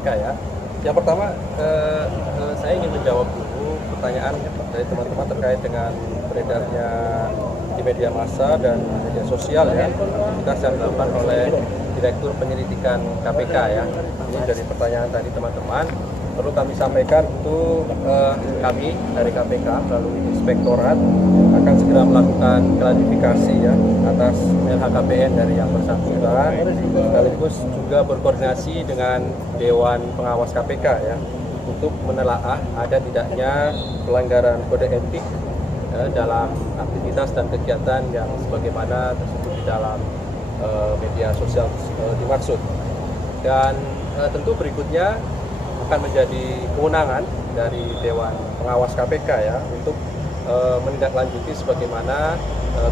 KPK ya. Yang pertama, saya ingin menjawab dulu pertanyaan dari teman-teman terkait dengan beredarnya di media massa dan media sosial ya, aktivitas yang dilakukan oleh Direktur Penyelidikan KPK ya. Ini dari pertanyaan tadi teman-teman, perlu kami sampaikan itu kami dari KPK melalui Inspektorat akan segera melakukan klarifikasi ya atas LHKPN dari yang bersangkutan, sekaligus juga berkoordinasi dengan Dewan Pengawas KPK ya untuk menelaah ada tidaknya pelanggaran kode etik dalam aktivitas dan kegiatan yang sebagaimana tersebut di dalam media sosial dimaksud. Dan tentu berikutnya akan menjadi kewenangan dari Dewan Pengawas KPK ya untuk menindaklanjuti sebagaimana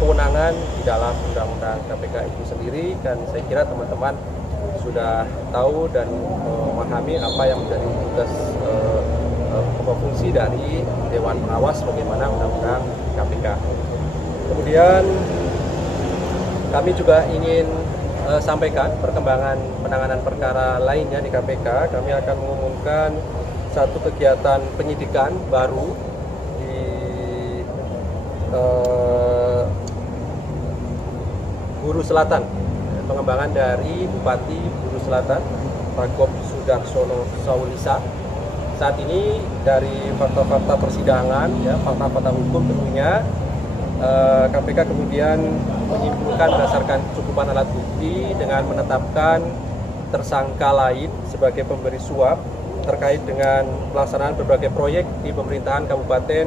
kewenangan di dalam Undang-Undang KPK itu sendiri, dan saya kira teman-teman sudah tahu dan memahami apa yang menjadi tugas fungsi dari Dewan Pengawas bagaimana Undang-Undang KPK. Kemudian kami juga ingin sampaikan perkembangan penanganan perkara lainnya di KPK. Kami akan mengumumkan satu kegiatan penyidikan baru di Buru Selatan, pengembangan dari Bupati Buru Selatan, Ragop Sudarsono Saulisa. Saat ini dari fakta-fakta persidangan, ya, fakta-fakta hukum tentunya, KPK kemudian menyimpulkan berdasarkan kecukupan alat bukti dengan menetapkan tersangka lain sebagai pemberi suap terkait dengan pelaksanaan berbagai proyek di pemerintahan Kabupaten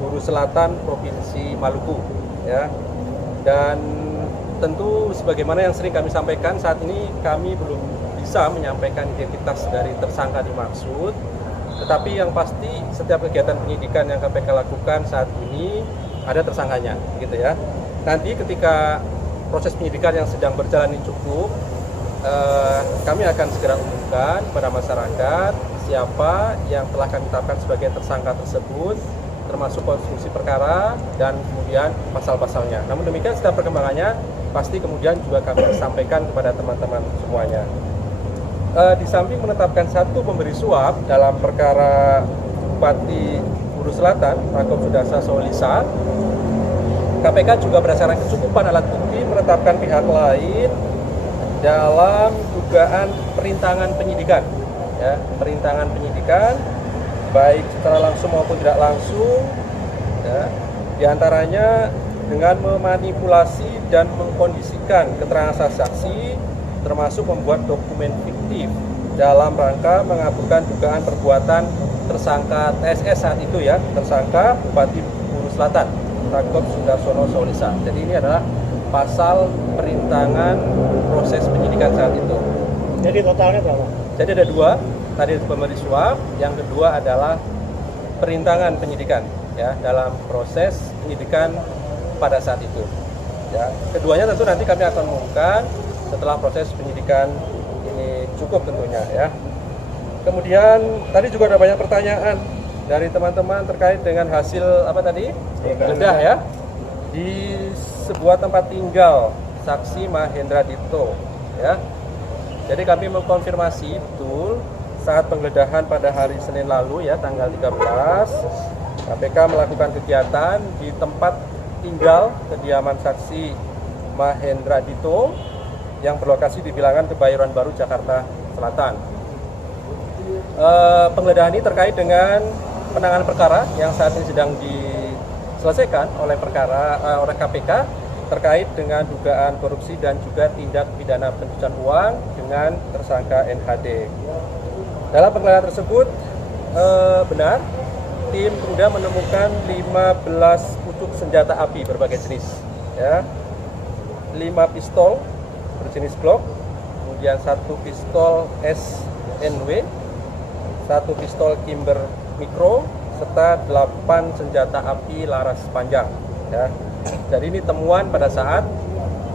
Buru Selatan, Provinsi Maluku. Ya. Dan tentu sebagaimana yang sering kami sampaikan, saat ini kami belum bisa menyampaikan identitas dari tersangka dimaksud. Tetapi yang pasti setiap kegiatan penyidikan yang KPK lakukan saat ini ada tersangkanya, gitu ya. Nanti ketika proses penyidikan yang sedang berjalan ini cukup, kami akan segera umumkan kepada masyarakat siapa yang telah kami tetapkan sebagai tersangka tersebut, termasuk konstruksi perkara dan kemudian pasal-pasalnya. Namun demikian setiap perkembangannya pasti kemudian juga kami sampaikan kepada teman-teman semuanya. Di samping menetapkan satu pemberi suap dalam perkara Bupati Buru Selatan, Ragop Sudarsono Saulisa, KPK juga berdasarkan kecukupan alat bukti menetapkan pihak lain dalam dugaan perintangan penyidikan, ya, perintangan penyidikan baik secara langsung maupun tidak langsung, ya, diantaranya dengan memanipulasi dan mengkondisikan keterangan saksi, termasuk membuat dokumen fiktif dalam rangka mengaburkan dugaan perbuatan tersangka TSS saat itu ya, tersangka Bupati Buru Selatan, Ragop Sudarsono Saulisa. Jadi ini adalah pasal perintangan proses penyidikan saat itu. Jadi totalnya berapa? Jadi ada dua, tadi pemberi suap, yang kedua adalah perintangan penyidikan ya dalam proses penyidikan pada saat itu. Ya, keduanya tentu nanti kami akan umumkan setelah proses penyidikan ini cukup tentunya ya. Kemudian tadi juga ada banyak pertanyaan dari teman-teman terkait dengan hasil apa tadi? Geledah ya. Di sebuah tempat tinggal saksi Mahendra Dito ya. Jadi kami mengkonfirmasi betul saat penggeledahan pada hari Senin lalu ya, tanggal 13, KPK melakukan kegiatan di tempat tinggal kediaman saksi Mahendra Dito yang berlokasi di Bilangan Kebayoran Baru, Jakarta Selatan. Penggeledahan ini terkait dengan penanganan perkara yang saat ini sedang diselesaikan oleh oleh KPK terkait dengan dugaan korupsi dan juga tindak pidana pencucian uang dengan tersangka NHD. Dalam penggeledahan tersebut benar tim kemudian menemukan 15 pucuk senjata api berbagai jenis, ya, 5 pistol berjenis Glock, kemudian 1 pistol SNW, 1 pistol Kimber Mikro, serta 8 senjata api laras panjang. Ya. Jadi ini temuan pada saat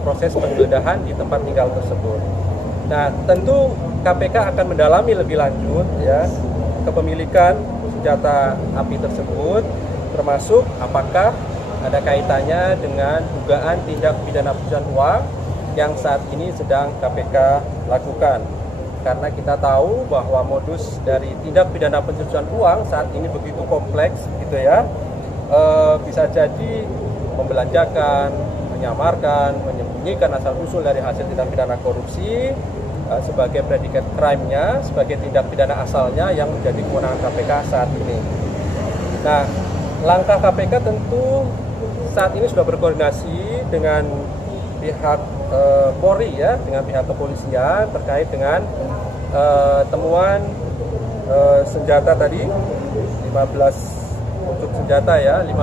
proses penggeledahan di tempat tinggal tersebut. Nah, tentu KPK akan mendalami lebih lanjut ya kepemilikan senjata api tersebut, termasuk apakah ada kaitannya dengan dugaan tindak pidana pencucian uang yang saat ini sedang KPK lakukan. karena kita tahu bahwa modus dari tindak pidana pencucian uang saat ini begitu kompleks gitu ya. Bisa jadi membelanjakan, menyamarkan, menyembunyikan asal-usul dari hasil tindak pidana korupsi sebagai predikat crime-nya, sebagai tindak pidana asalnya yang menjadi kewenangan KPK saat ini. Nah, langkah KPK tentu saat ini sudah berkoordinasi dengan pihak Polri ya, dengan pihak kepolisian terkait dengan temuan senjata tadi 15 pucuk senjata ya, 15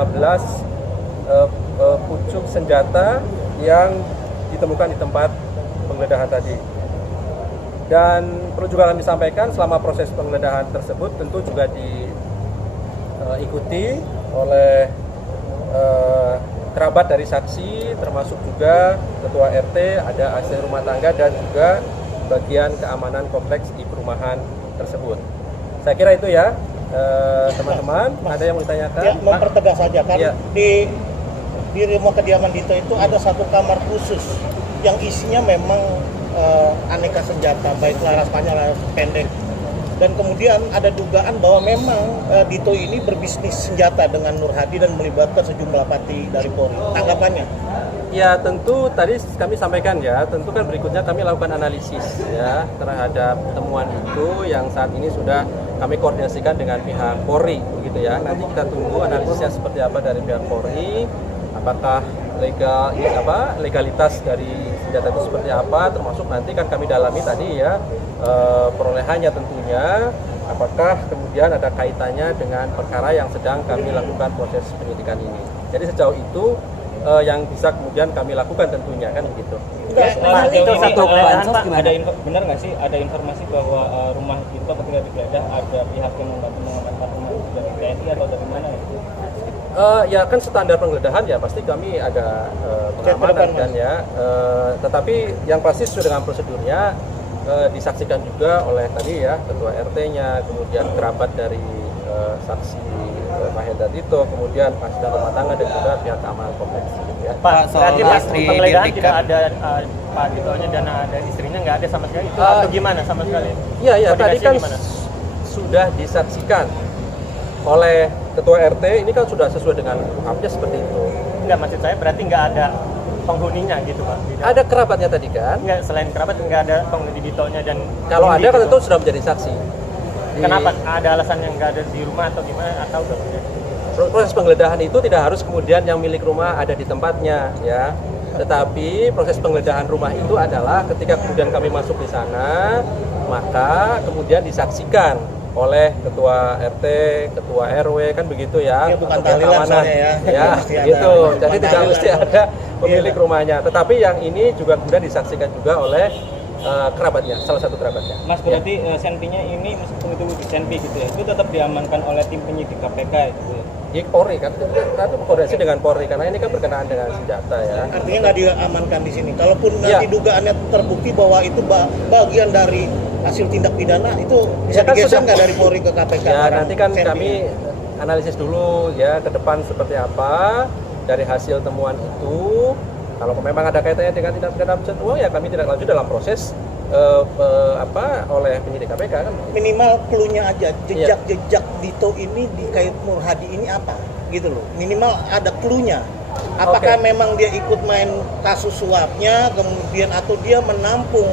pucuk senjata yang ditemukan di tempat penggeledahan tadi. Dan perlu juga kami sampaikan selama proses penggeledahan tersebut tentu juga diikuti oleh kerabat dari saksi, termasuk juga ketua RT, ada asisten rumah tangga dan juga bagian keamanan kompleks di perumahan tersebut. Saya kira itu ya, teman-teman. Ada yang mau ditanyakan? Ya, mempertegas saja kan Ya. di rumah kediaman Dito itu ada satu kamar khusus yang isinya memang aneka senjata, baik laras panjang, laras pendek. Dan kemudian ada dugaan bahwa memang Dito ini berbisnis senjata dengan Nur Hadi dan melibatkan sejumlah pati dari Polri. Tanggapannya? Ya tentu tadi kami sampaikan ya, tentu kan berikutnya kami lakukan analisis ya terhadap temuan itu yang saat ini sudah kami koordinasikan dengan pihak Polri begitu ya. Nanti kita tunggu analisisnya seperti apa dari pihak Polri, apakah legalitas dari senjata itu seperti apa, termasuk nanti kan kami dalami tadi ya perolehannya tentunya, apakah kemudian ada kaitannya dengan perkara yang sedang kami lakukan proses penyidikan ini. Jadi sejauh itu yang bisa kemudian kami lakukan tentunya kan begitu. Itu satu bansos gimana? Benar nggak sih ada informasi bahwa rumah itu ketika digeledah ada pihak yang membantu mengamankan rumah itu dari TNI atau dari mana? Ya kan standar penggeledahan ya pasti kami ada pengamanan kan ya. Tetapi yang pasti sesuai dengan prosedurnya disaksikan juga oleh tadi ya ketua RT-nya, kemudian kerabat dari saksi Mahendra Dito, kemudian asisten rumah tangga dan juga pihak keamanan kompleks. Ya. Pak, soal istri penggeledahan Dirtika. tidak ada Pak Ditonya dan ada istrinya nggak ada sama sekali itu atau gimana sama sekali? Iya tadi Koordinasinya kan gimana? sudah disaksikan oleh ketua RT, ini kan sudah sesuai dengan UKAP-nya seperti itu. Enggak, maksud saya berarti nggak ada penghuninya gitu Pak? Ada kerabatnya tadi kan? Enggak, selain kerabat nggak ada penghuni Ditonya dan Kalau ada kan gitu. tentu sudah menjadi saksi. Kenapa? Ada alasan yang nggak ada di rumah atau gimana atau Proses penggeledahan itu tidak harus kemudian yang milik rumah ada di tempatnya ya. Tetapi proses penggeledahan rumah itu adalah ketika kemudian kami masuk di sana, maka kemudian disaksikan oleh ketua RT, ketua RW kan begitu ya. Ya, bukan untuk pihak tahlilan keamanan. soalnya ya. Ya, Mesti ada. gitu. Bukan Jadi tidak tahlilan. mesti ada pemilik rumahnya. Tetapi yang ini juga kemudian disaksikan juga oleh kerabatnya, salah satu kerabatnya. Mas, berarti Senpinya ini meskipun itu Senpi gitu ya, itu tetap diamankan oleh tim penyidik KPK itu. Ya, Polri kan, itu berkoordinasi dengan Polri karena ini kan berkenaan dengan senjata ya. Artinya nggak diamankan di sini. Kalaupun Ya. nanti dugaannya terbukti bahwa itu bagian dari hasil tindak pidana, itu bisa Ya kan digeser sudah- nggak dari Polri ke KPK? Ya orang nanti kan Senpi? kami analisis dulu ya ke depan seperti apa dari hasil temuan itu. Kalau memang ada kaitannya dengan tindak pidana pencucian uang ya kami tidak lanjut dalam proses oleh penyidik KPK kan. Minimal clue-nya aja, jejak-jejak Dito ini di kait Nur Hadi ini apa gitu loh. Minimal ada clue-nya. Apakah Oke. memang dia ikut main kasus suapnya, kemudian atau dia menampung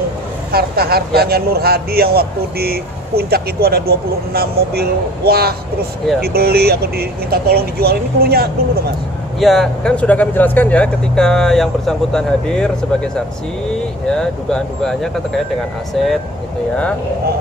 harta-hartanya Nur Hadi yang waktu di puncak itu ada 26 mobil wah, terus Ya. dibeli atau diminta tolong dijual. Ini clue-nya dulu dong Mas. Ya kan sudah kami jelaskan ya ketika yang bersangkutan hadir sebagai saksi ya dugaan-dugaannya kan terkait dengan aset gitu ya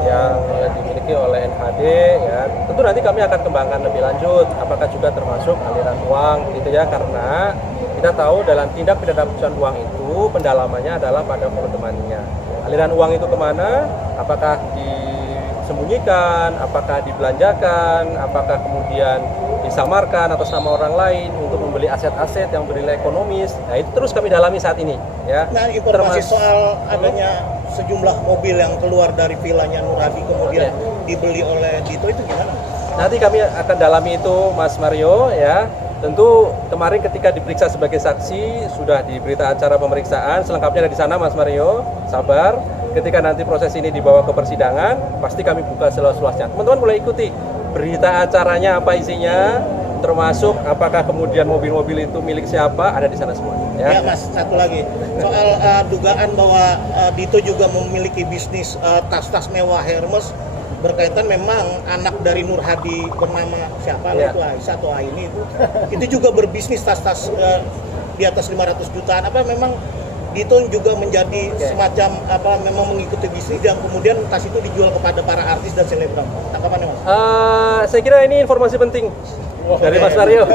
yang dimiliki oleh NHD ya tentu nanti kami akan kembangkan lebih lanjut apakah juga termasuk aliran uang gitu ya karena kita tahu dalam tindak pidana pencucian uang itu pendalamannya adalah pada volume-nya. Aliran uang itu kemana? Apakah disembunyikan, apakah dibelanjakan, apakah kemudian disamarkan atas nama orang lain untuk membeli aset-aset yang bernilai ekonomis. Nah itu terus kami dalami saat ini ya. Nah, informasi Termas- soal adanya sejumlah mobil yang keluar dari vilanya Nur Hadi kemudian dibeli oleh Dito itu gimana? Nanti kami akan dalami itu Mas Mario ya. Tentu kemarin ketika diperiksa sebagai saksi sudah di berita acara pemeriksaan selengkapnya ada di sana Mas Mario. Sabar. ketika nanti proses ini dibawa ke persidangan, pasti kami buka seluas-luasnya. Teman-teman mulai ikuti berita acaranya apa isinya, termasuk apakah kemudian mobil-mobil itu milik siapa, ada di sana semua. Ya Mas, satu lagi soal dugaan bahwa Dito juga memiliki bisnis tas-tas mewah Hermes, berkaitan memang anak dari Nur Hadi bernama siapa Ya. itu Aisyah atau Aini itu juga berbisnis tas-tas di atas 500 jutaan. Apa memang Dito juga menjadi semacam apa memang mengikuti bisnis yang kemudian tas itu dijual kepada para artis dan selebgram? Tanggapannya Mas? Saya kira ini informasi penting dari Mas Mario.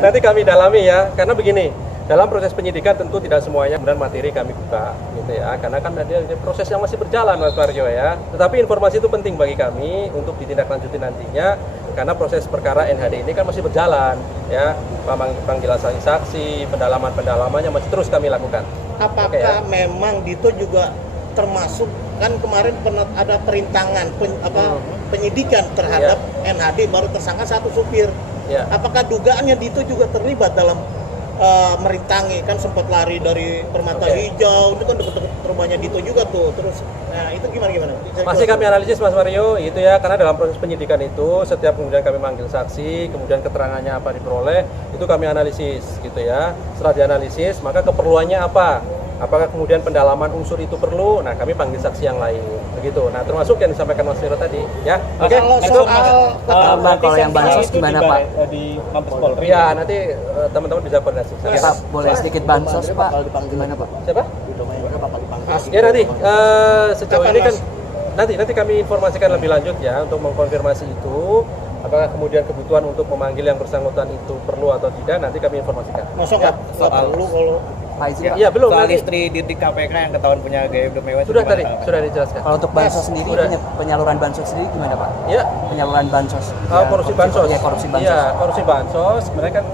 Nanti kami dalami ya, karena begini, dalam proses penyidikan tentu tidak semuanya kemudian materi kami buka gitu ya, karena kan ada proses yang masih berjalan Mas Mario ya. Tetapi informasi itu penting bagi kami untuk ditindaklanjuti nantinya, karena proses perkara NHD ini kan masih berjalan ya, panggilan saksi, pendalamannya masih terus kami lakukan. Apakah Oke, ya. memang Dito juga termasuk, kan kemarin pernah ada perintangan penyidikan terhadap NHD, baru tersangka satu supir. Ya. Apakah dugaannya Dito juga terlibat dalam merintangi, kan sempat lari dari Permata Hijau, itu kan deket-deket rumahnya Dito juga tuh. Terus, nah itu gimana? Masih kami analisis Mas Mario, itu ya, karena dalam proses penyidikan itu setiap kemudian kami manggil saksi, kemudian keterangannya apa diperoleh, itu kami analisis gitu ya. Setelah dianalisis, maka keperluannya apa? Apakah kemudian pendalaman unsur itu perlu? Nah, kami panggil saksi yang lain, begitu. Nah, termasuk yang disampaikan Mas Viro tadi, ya. Oke. Kalau Itu, soal kalau yang bansos gimana Pak? Di Mabes Polri. ya nanti teman-teman bisa koordinasi. Ya, Pak, boleh sedikit bansos Pak? Gimana Pak? Siapa? Ya nanti sejauh ini kan nanti kami informasikan lebih lanjut ya untuk mengkonfirmasi itu. Apakah kemudian kebutuhan untuk memanggil yang bersangkutan itu perlu atau tidak, nanti kami informasikan. Masa nggak perlu kalau Pak izin Pak. Iya belum. Soal Nanti istri di KPK yang ketahuan punya gaya hidup mewah itu sudah gimana, tadi Pak? sudah dijelaskan. Kalau untuk bansos sendiri, Udah. penyaluran bansos sendiri gimana Pak? Ya, Penyaluran bansos. korupsi bansos. Ya, korupsi bansos. Iya, korupsi bansos. Mereka kan